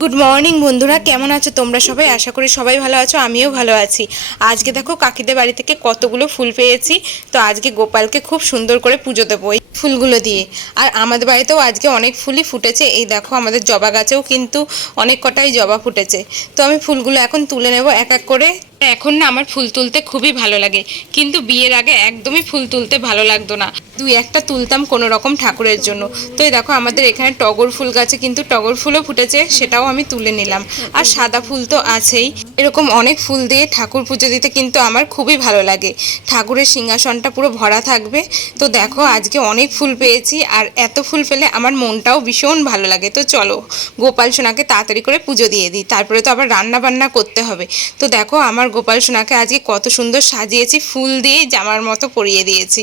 Good morning বন্ধুরা, কেমন আছো তোমরা সবাই? আশা করি সবাই ভালো আছো, আমিও ভালো আছি। আজকে দেখো কাকিদের বাড়ি থেকে কতগুলো ফুল পেয়েছি। তো আজকে গোপালকে খুব সুন্দর করে পুজো দেবো এই ফুলগুলো দিয়ে। আর আমাদের বাড়িতেও আজকে অনেক ফুলই ফুটেছে। এই দেখো আমাদের জবা গাছেও কিন্তু অনেক কটাই জবা ফুটেছে। তো আমি ফুলগুলো এখন তুলে নেব এক এক করে। এখন না আমার ফুল তুলতে খুবই ভালো লাগে, কিন্তু বিয়ের আগে একদমই ফুল তুলতে ভালো লাগতো না। দুই একটা তুলতাম কোনো রকম ঠাকুরের জন্য। তো এই দেখো আমাদের এখানে টগর ফুল গাছে কিন্তু টগর ফুলও ফুটেছে, সেটাও আমি তুলে নিলাম। আর সাদা ফুল তো আছেই। এরকম অনেক ফুল দিয়ে ঠাকুর পুজো দিতে কিন্তু আমার খুবই ভালো লাগে। ঠাকুরের সিংহাসনটা পুরো ভরা থাকবে। তো দেখো আজকে অনেক ফুল পেয়েছি, আর এত ফুল পেলে আমার মনটাও ভীষণ ভালো লাগে। তো চলো গোপাল সোনাকে তাড়াতাড়ি করে পুজো দিয়ে দিই, তারপরে তো আবার রান্না বান্না করতে হবে। তো দেখো আমার গোপাল সোনাকে আজকে কত সুন্দর সাজিয়েছি, ফুল দিয়ে জামার মতো পরিয়ে দিয়েছি।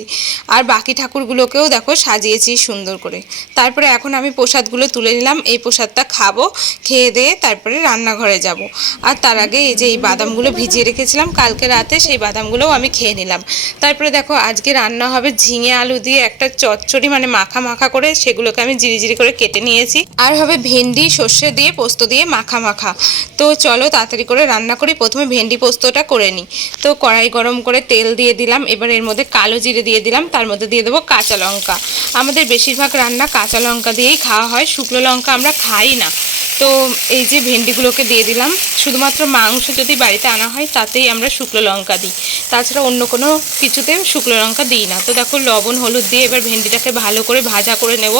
আর বাকি ঠাকুরগুলোকেও দেখো সাজিয়েছি সুন্দর করে। তারপরে এখন আমি প্রসাদগুলো তুলে নিলাম। এই প্রসাদটা খাবো, খেয়ে দিয়ে তারপরে রান্নাঘরে যাব। আর তার আগে এই যে এই বাদামগুলো ভিজিয়ে রেখেছিলাম কালকে রাতে, সেই বাদামগুলোও আমি খেয়ে নিলাম। তারপরে দেখো আজকে রান্না হবে ঝিঙে আলু দিয়ে একটা চচ্চড়ি, মানে মাখা মাখা করে, সেগুলোকে আমি জিরি করে কেটে নিয়েছি। আর হবে ভেন্ডি সর্ষে দিয়ে পোস্ত দিয়ে মাখা মাখা। তো চলো তাড়াতাড়ি করে রান্না করি। প্রথমে ভেন্ডি পোস্তটা করে নিই। তো কড়াই গরম করে তেল দিয়ে দিলাম, এবার এর মধ্যে কালো জিরে দিয়ে দিলাম, তার মধ্যে দিয়ে দেবো কাঁচা লঙ্কা। আমাদের বেশিরভাগ রান্না কাঁচা লঙ্কা দিয়েই খাওয়া হয়, শুকনো লঙ্কা আমরা খাই না। তো এই যে ভেন্ডিগুলোকে দিয়ে দিলাম। শুধুমাত্র মাংস যদি বাড়িতে আনা হয় তাতেই আমরা শুকনো লঙ্কা দিই, তাছাড়া অন্য কোনো কিছুতে শুকনো লঙ্কা দিই না। তো দেখো লবণ হলুদ দিয়ে এবার ভেন্ডিটাকে ভালো করে ভাজা করে নেব।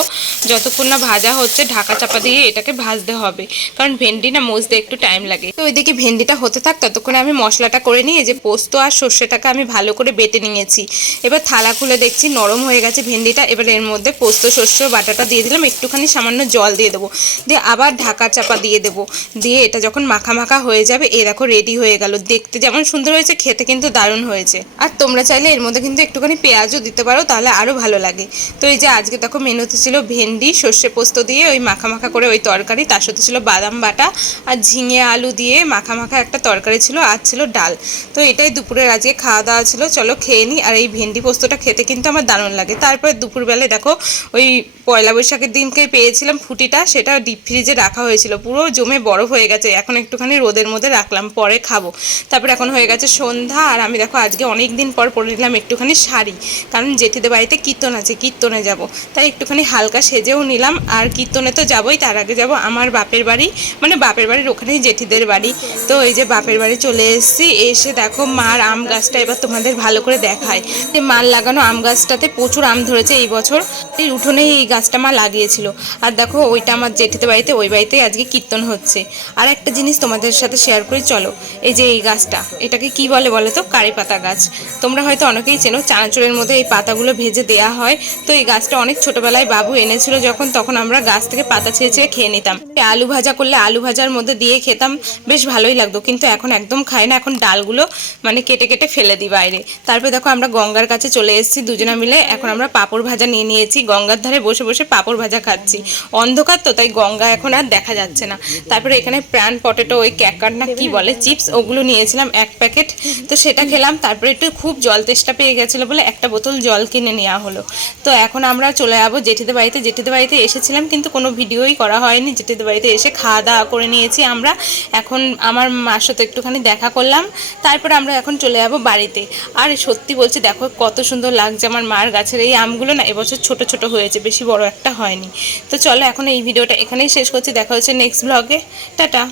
যতক্ষণ না ভাজা হচ্ছে ঢাকা চাপা দিয়ে এটাকে ভাজতে হবে, কারণ ভেন্ডি না মজতে একটু টাইম লাগে। তো ওইদিকে ভেন্ডিটা হতে থাক, ততক্ষণে আমি মশলাটা করে নিই। এই যে পোস্ত আর সর্ষেটাকে আমি ভালো করে বেটে নিয়েছি। এবার থালা খুলে দেখছি নরম হয়ে গেছে ভেন্ডিটা। এবার এর মধ্যে পোস্ত সর্ষে বাটাটা দিয়ে দিলাম, একটুখানি সামান্য জল দিয়ে দেবো, দিয়ে আবার ঢাকা চাপা দিয়ে দেবো। দিয়ে এটা যখন মাখা মাখা হয়ে যাবে, এ দেখো রেডি হয়ে গেল। দেখতে যেমন সুন্দর হয়েছে, খেতে কিন্তু দারুণ হয়েছে। আর তোমরা চাইলে এর মধ্যে কিন্তু একটুখানি পেঁয়াজও দিতে পারো, তাহলে আরও ভালো লাগে। তো এই যে আজকে দেখো মেনুতে ছিল ভেন্ডি সর্ষে পোস্ত দিয়ে ওই মাখা মাখা করে ওই তরকারি, তার সাথে ছিল বাদাম বাটা আর ঝিঙে আলু দিয়ে মাখা মাখা একটা তরকারি ছিল, আর ছিল ডাল। তো এটাই দুপুরের আজকে খাওয়া দাওয়া ছিল। চলো খেয়ে নিই। আর এই ভেন্ডি পোস্তটা খেতে কিন্তু আমার দারুণ লাগে। তারপরে দুপুরবেলায় দেখো ওই পয়লা বৈশাখের দিনকে পেয়েছিলাম ফুটিটা, সেটা ডিপ ফ্রিজে রাখা হয়েছিল, পুরো জমে বরফ হয়ে গেছে। এখন একটুখানি রোদের মধ্যে রাখলাম, পরে খাবো। তারপরে এখন হয়ে গেছে সন্ধ্যা, আর আমি দেখো আজকে অনেক দিন পর পরে নিলাম একটুখানি শাড়ি, কারণ জেঠিদের বাড়িতে কীর্তন আছে, কীর্তনে যাব, তাই একটুখানি হালকা সেজেও নিলাম। আর কীর্তনে তো যাবোই, তার আগে যাব আমার বাপের বাড়ি, মানে বাপের বাড়ির ওখানেই জেঠিদের বাড়ি। তো এই যে বাপের বাড়ি চলে এসেছি। এসে দেখো মার আম গাছটা এবার তোমাদের ভালো করে দেখায়। মার লাগানো আম গাছটাতে প্রচুর আম ধরেছে এই বছর। এই উঠোনেই এই গাছটা মা লাগিয়েছিল। আর দেখো ওইটা আমার জেঠিদের বাড়িতে, ওই বাড়িতেই আজকে কীর্তন হচ্ছে। আর একটা জিনিস তোমাদের সাথে শেয়ার করি চলো। এই যে এই গাছটা, এটাকে কি বলে বলো তো? কারি পাতা গাছ। তোমরা হয়তো অনেকেই চেনো, চানাচুরের মধ্যে এই পাতাগুলো ভেজে দেওয়া হয়। তো এই গাছটা অনেক ছোটবেলায় বাবু এনেছিল যখন, তখন আমরা গাছ থেকে পাতা ছেড়ে ছেড়ে খেয়ে নিতাম। আলু ভাজা করলে আলু ভাজার মধ্যে দিয়ে খেতাম, বেশ ভালোই লাগতো। কিন্তু এখন একদম খাই না, এখন ডালগুলো মানে কেটে কেটে ফেলে দিই বাইরে। তারপরে দেখো আমরা গঙ্গার কাছে চলে এসেছি দুজনা মিলে। এখন আমরা পাঁপড় ভাজা নিয়ে নিয়েছি, গঙ্গার ধারে বসে বসে পাঁপড় ভাজা খাচ্ছি। অন্ধকার তো, তাই গঙ্গা এখন আর দেখা যাচ্ছে না। তারপরে এখানে প্রাণ পটেটো, ওই ক্যাকার না কি বলে, চিপস, ওগুলো নিয়েছিলাম এক প্যাকেট। তো সেটা খেলাম। তারপরে একটু খুব জল তেষ্টা পেয়ে গেছিলো বলে একটা বোতল জল কিনে নেওয়া হলো। তো এখন আমরা চলে যাবো জেঠিদের বাড়িতে। জেঠিদের বাড়িতে এসেছিলাম কিন্তু কোনো ভিডিওই করা হয়নি। জেঠিদের বাড়িতে এসে খাওয়া দাওয়া করে নিয়েছি আমরা। এখন আমার মার সাথে একটুখানি দেখা করলাম, তারপরে আমরা এখন চলে যাবো বাড়িতে। আর সত্যি বলছি দেখো কত সুন্দর লাগছে আমার মার গাছের এই আমগুলো না, এবছর ছোট ছোট হয়েছে, বেশি বড় একটা হয়নি। তো চলো এখন এই ভিডিওটা এখানেই শেষ করছি, দেখা হচ্ছে নেক্সট ব্লগে। টাটা।